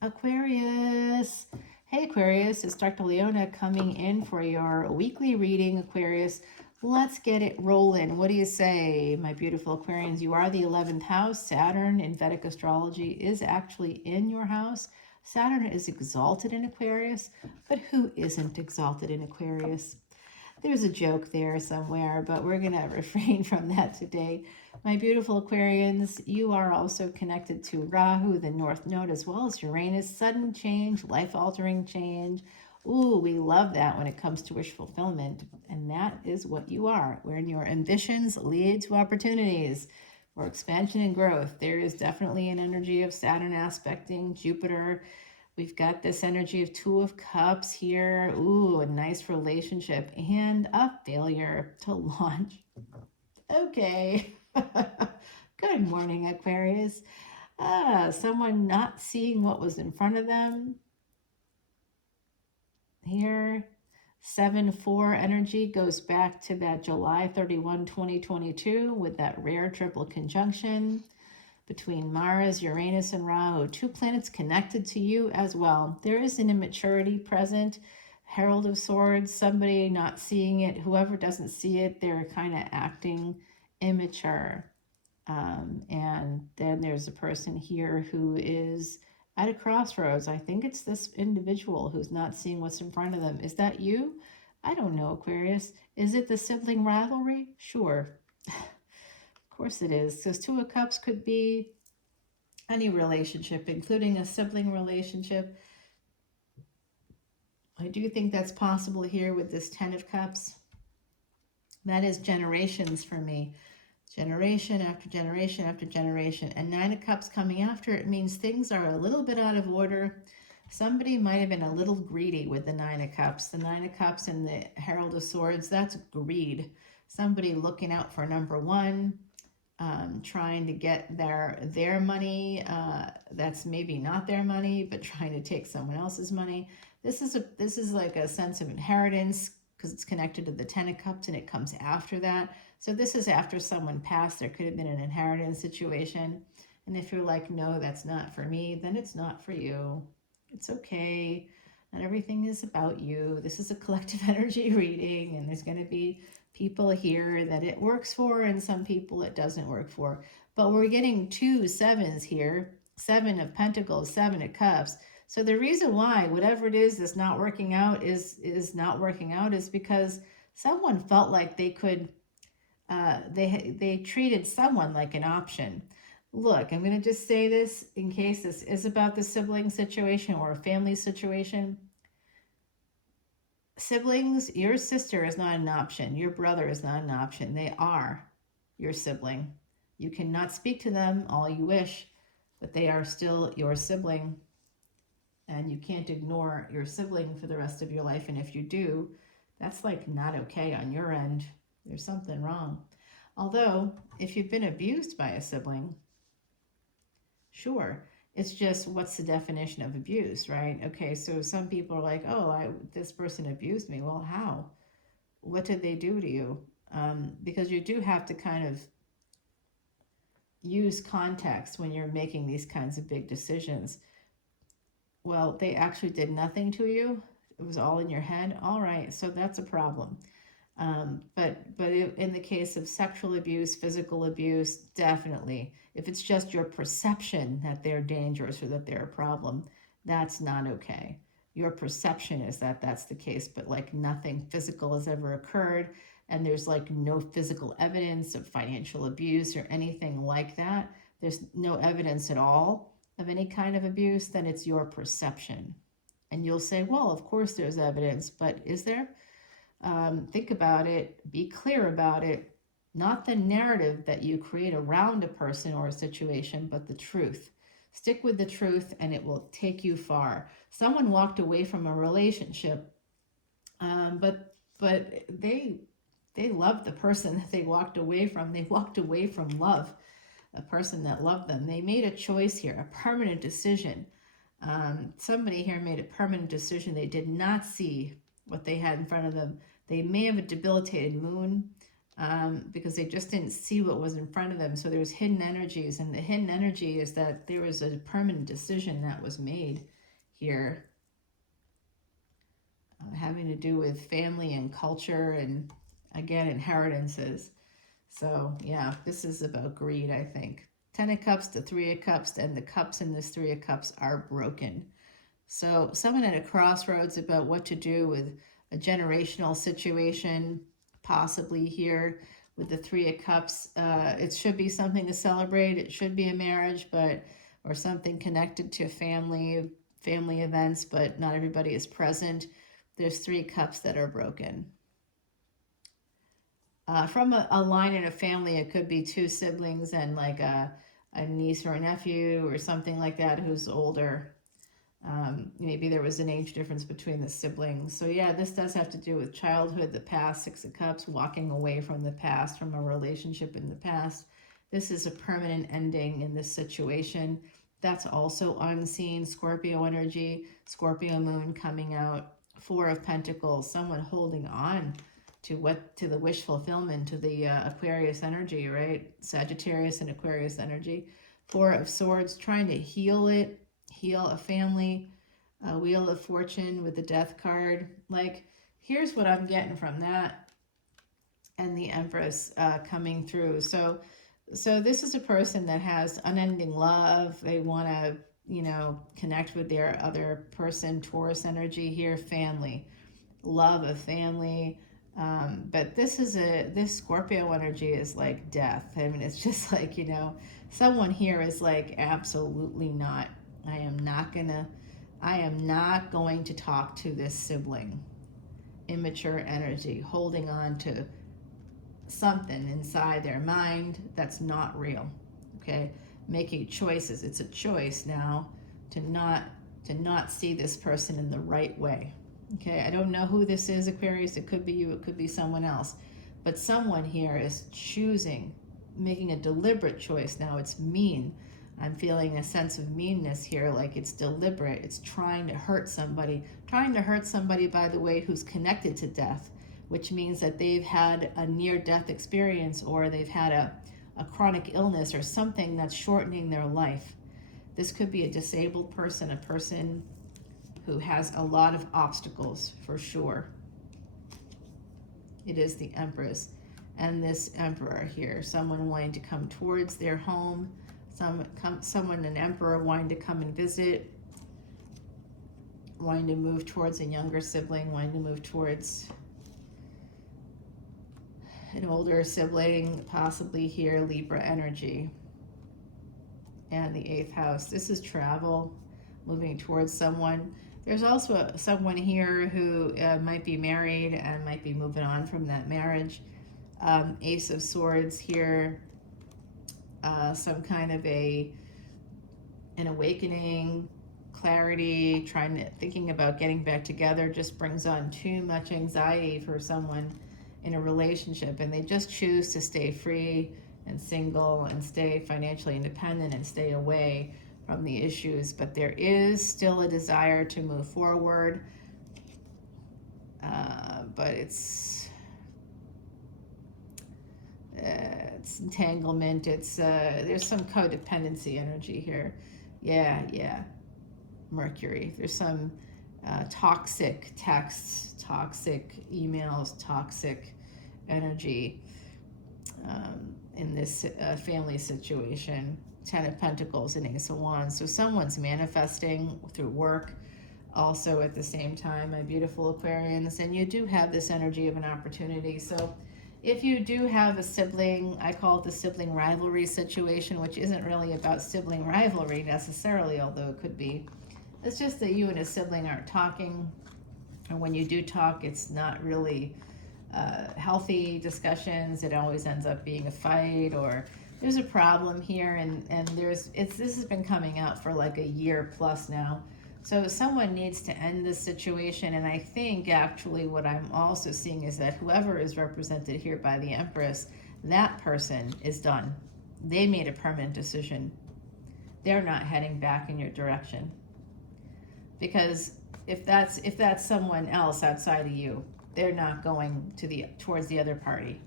Aquarius. Hey Aquarius, it's Dr. Leona coming in for your weekly reading, Aquarius. Let's get it rolling. What do you say, my beautiful Aquarians? You are the 11th house. Saturn in Vedic astrology is actually in your house. Saturn is exalted in Aquarius, but who isn't exalted in Aquarius? There's a joke there somewhere, but we're going to refrain from that today. My beautiful Aquarians, you are also connected to Rahu, the North Node, as well as Uranus. Sudden change, life-altering change. Ooh, we love that when it comes to wish fulfillment. And that is what you are, wherein your ambitions lead to opportunities for expansion and growth. There is definitely an energy of Saturn aspecting Jupiter. We've got this energy of Two of Cups here. Ooh, a nice relationship and a failure to launch. Okay. Good morning, Aquarius. Someone not seeing what was in front of them. Here, 7-4 energy goes back to that July 31, 2022 with that rare triple conjunction between Mars, Uranus, and Rahu, two planets connected to you as well. There is an immaturity present. Herald of Swords, somebody not seeing it, whoever doesn't see it, they're kind of acting immature. And then there's a person here who is at a crossroads. I think it's this individual who's not seeing what's in front of them. Is that you? I don't know, Aquarius. Is it the sibling rivalry? Sure. Of course it is. Because Two of Cups could be any relationship, including a sibling relationship. I do think that's possible here with this 10 of Cups. That is generations for me. Generation after generation after generation. And 9 of Cups coming after it means things are a little bit out of order. Somebody might have been a little greedy with the 9 of Cups. The 9 of Cups and the Herald of Swords, that's greed. Somebody looking out for number one, trying to get their money. That's maybe not their money, but trying to take someone else's money. This is like a sense of inheritance because it's connected to the 10 of Cups and it comes after that. So this is after someone passed. There could have been an inheritance situation. And if you're like, no, that's not for me, then it's not for you. It's okay. Not everything is about you. This is a collective energy reading, and there's going to be people here that it works for and some people it doesn't work for. But we're getting 2 7s here. 7 of Pentacles, 7 of Cups. So the reason why whatever it is that's not working out is not working out is because someone felt like they could they treated someone like an option. Look, I'm going to just say this in case this is about the sibling situation or a family situation. Siblings, your sister is not an option. Your brother is not an option. They are your sibling. You cannot speak to them all you wish, but they are still your sibling. And you can't ignore your sibling for the rest of your life. And if you do, that's like not okay on your end. There's something wrong. Although, if you've been abused by a sibling, sure, it's just what's the definition of abuse, right? Okay, so some people are like, oh, this person abused me. Well, how? What did they do to you? Because you do have to kind of use context when you're making these kinds of big decisions. Well, they actually did nothing to you. It was all in your head. All right, so that's a problem. But in the case of sexual abuse, physical abuse, definitely. If it's just your perception that they're dangerous or that they're a problem, that's not okay. Your perception is that that's the case, but like nothing physical has ever occurred, and there's like no physical evidence of financial abuse or anything like that. There's no evidence at all of any kind of abuse, then it's your perception. And you'll say, well, of course there's evidence, but is there? Think about it, be clear about it, not the narrative that you create around a person or a situation, but the truth. Stick with the truth and it will take you far. Someone walked away from a relationship, but they loved the person that they walked away from. They walked away from love, a person that loved them. They made a choice here, a permanent decision. Somebody here made a permanent decision. They did not see what they had in front of them. They may have a debilitated moon. because they just didn't see what was in front of them. So there was hidden energies, and the hidden energy is that there was a permanent decision that was made here, having to do with family and culture and, again, inheritances. So yeah, this is about greed, I think. 10 of Cups, the 3 of Cups, and the cups in this 3 of Cups are broken. So someone at a crossroads about what to do with a generational situation, possibly here with the 3 of Cups. It should be something to celebrate. It should be a marriage, but or something connected to family events, but not everybody is present. There's 3 cups that are broken. From a line in a family, it could be 2 siblings and like a niece or a nephew or something like that who's older. Maybe there was an age difference between the siblings. So yeah, this does have to do with childhood, the past, 6 of Cups, walking away from the past, from a relationship in the past. This is a permanent ending in this situation. That's also unseen. Scorpio energy, Scorpio moon coming out, 4 of Pentacles, someone holding on to the wish fulfillment, to the Aquarius energy, right? Sagittarius and Aquarius energy. 4 of Swords, trying to heal it, heal a family. Wheel of Fortune with the Death card. Like, here's what I'm getting from that, and the Empress coming through. So this is a person that has unending love. They want to, connect with their other person. Taurus energy here, family, love of family. But this Scorpio energy is like death. I mean, it's just like, someone here is like, absolutely not. I am not going to talk to this sibling. Immature energy, holding on to something inside their mind that's not real. Okay, making choices. It's a choice now to not see this person in the right way. Okay, I don't know who this is, Aquarius. It could be you, it could be someone else. But someone here is choosing, making a deliberate choice. Now it's mean. I'm feeling a sense of meanness here, like it's deliberate. It's trying to hurt somebody. Trying to hurt somebody, by the way, who's connected to death, which means that they've had a near-death experience, or they've had a chronic illness or something that's shortening their life. This could be a disabled person, a person who has a lot of obstacles, for sure. It is the Empress. And this Emperor here, someone wanting to come towards their home, someone, an Emperor, wanting to come and visit, wanting to move towards a younger sibling, wanting to move towards an older sibling, possibly here, Libra energy. And the 8th house, this is travel, moving towards someone. There's also someone here who might be married and might be moving on from that marriage. Ace of Swords here, some kind of an awakening, clarity, thinking about getting back together just brings on too much anxiety for someone in a relationship, and they just choose to stay free and single and stay financially independent and stay away from the issues. But there is still a desire to move forward, but it's entanglement. It's there's some codependency energy here. Yeah, Mercury. There's some toxic texts, toxic emails, toxic energy in this family situation. 10 of Pentacles and Ace of Wands. So someone's manifesting through work also at the same time, my beautiful Aquarians. And you do have this energy of an opportunity. So if you do have a sibling, I call it the sibling rivalry situation, which isn't really about sibling rivalry necessarily, although it could be. It's just that you and a sibling aren't talking. And when you do talk, it's not really healthy discussions. It always ends up being a fight, or there's a problem here, and this has been coming out for like a year plus now. So someone needs to end this situation, and I think actually what I'm also seeing is that whoever is represented here by the Empress, that person is done. They made a permanent decision. They're not heading back in your direction. Because if that's someone else outside of you, they're not going towards the other party.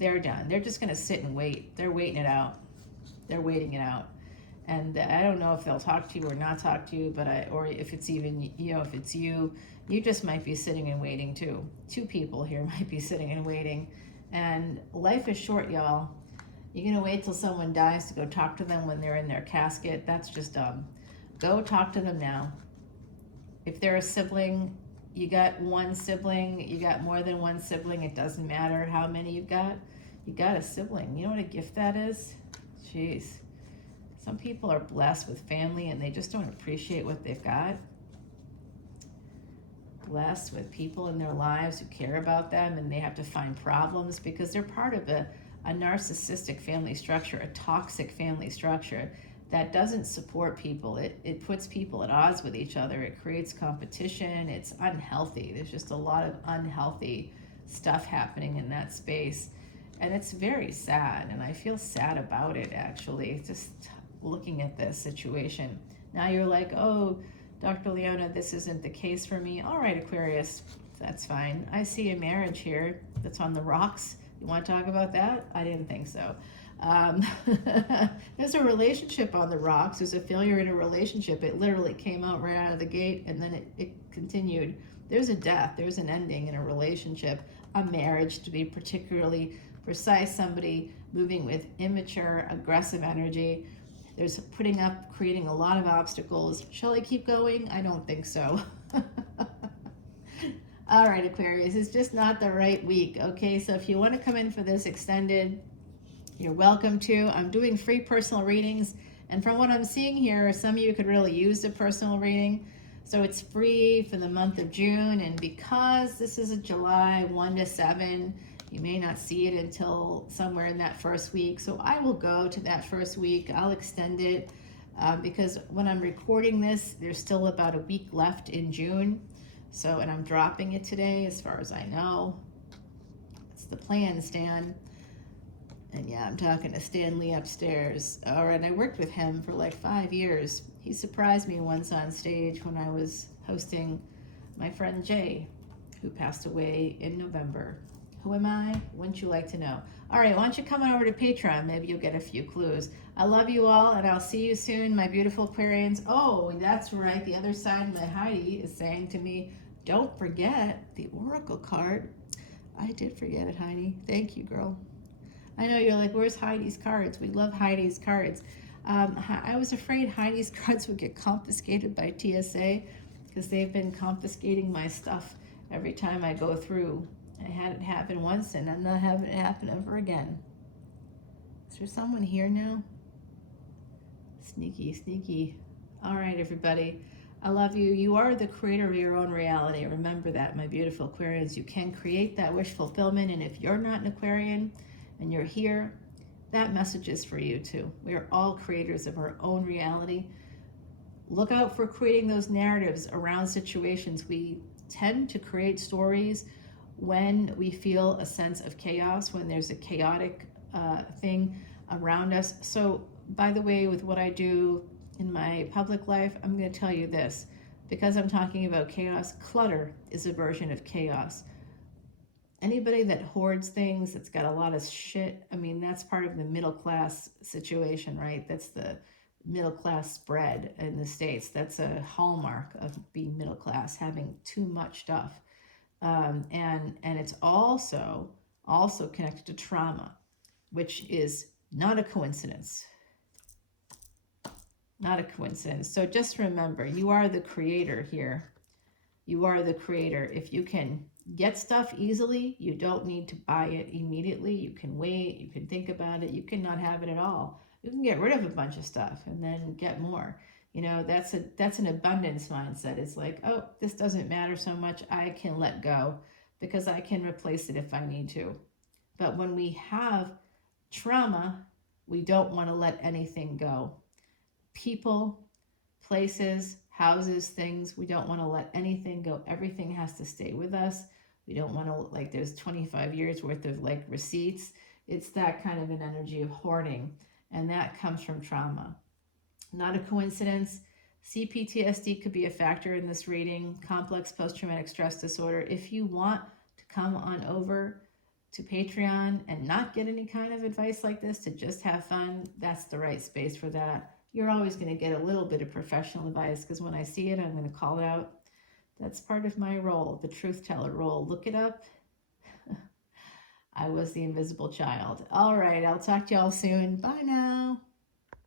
They're done. They're just going to sit and wait. They're waiting it out. They're waiting it out. And I don't know if they'll talk to you or not talk to you, but or if it's even, if it's you just might be sitting and waiting too. Two people here might be sitting and waiting. And life is short, y'all. You're going to wait till someone dies to go talk to them when they're in their casket. That's just dumb. Go talk to them now. If they're a sibling, you got one sibling, you got more than one sibling, it doesn't matter how many you got a sibling. You know what a gift that is? Jeez. Some people are blessed with family and they just don't appreciate what they've got. Blessed with people in their lives who care about them, and they have to find problems because they're part of a narcissistic family structure, a toxic family structure that doesn't support people. It puts people at odds with each other. It creates competition. It's unhealthy. There's just a lot of unhealthy stuff happening in that space. And it's very sad, and I feel sad about it, actually, just looking at this situation. Now you're like, oh, Dr. Leona, this isn't the case for me. All right, Aquarius, that's fine. I see a marriage here that's on the rocks. You want to talk about that? I didn't think so. There's a relationship on the rocks. There's a failure in a relationship. It literally came out right out of the gate, and then it continued. There's a death. There's an ending in a relationship, a marriage to be particularly precise, somebody moving with immature, aggressive energy. There's creating a lot of obstacles. Shall I keep going? I don't think so. All right, Aquarius, it's just not the right week, okay? So if you want to come in for this extended, you're welcome to. I'm doing free personal readings, and from what I'm seeing here, some of you could really use a personal reading. So it's free for the month of June, and because this is a July 1 to 7, you may not see it until somewhere in that first week. So I will go to that first week. I'll extend it because when I'm recording this, there's still about a week left in June. So, and I'm dropping it today as far as I know. It's the plan, Stan. And yeah, I'm talking to Stanley upstairs. All right, I worked with him for like 5 years. He surprised me once on stage when I was hosting my friend Jay, who passed away in November. Who am I? Wouldn't you like to know? All right, why don't you come on over to Patreon? Maybe you'll get a few clues. I love you all, and I'll see you soon, my beautiful Aquarians. Oh, that's right. The other side, my Heidi, is saying to me, don't forget the Oracle card. I did forget it, Heidi. Thank you, girl. I know you're like, where's Heidi's cards? We love Heidi's cards. I was afraid Heidi's cards would get confiscated by TSA because they've been confiscating my stuff every time I go through. I had it happen once, and I'm not having it happen ever again. Is there someone here now? Sneaky, sneaky. All right, everybody. I love you. You are the creator of your own reality. Remember that, my beautiful Aquarians. You can create that wish fulfillment, and if you're not an Aquarian and you're here, that message is for you too. We are all creators of our own reality. Look out for creating those narratives around situations. We tend to create stories when we feel a sense of chaos, when there's a chaotic thing around us. So, by the way, with what I do in my public life, I'm going to tell you this. Because I'm talking about chaos, clutter is a version of chaos. Anybody that hoards things, that's got a lot of shit, I mean, that's part of the middle class situation, right? That's the middle class spread in the States. That's a hallmark of being middle class, having too much stuff. And it's also connected to trauma, which is not a coincidence. Not a coincidence. So just remember, you are the creator here. You are the creator. If you can get stuff easily, you don't need to buy it immediately. You can wait. You can think about it. You can not have it at all. You can get rid of a bunch of stuff and then get more. You know, that's an abundance mindset. It's like, oh, this doesn't matter so much. I can let go because I can replace it if I need to. But when we have trauma, we don't want to let anything go. People, places, houses, things, we don't want to let anything go. Everything has to stay with us. We don't want to, like, there's 25 years worth of like receipts. It's that kind of an energy of hoarding, and that comes from trauma. Not a coincidence. CPTSD could be a factor in this reading. Complex post-traumatic stress disorder. If you want to come on over to Patreon and not get any kind of advice like this, to just have fun, that's the right space for that. You're always going to get a little bit of professional advice, because when I see it, I'm going to call it out. That's part of my role, the truth teller role. Look it up. I was the invisible child. All right, I'll talk to y'all soon. Bye now.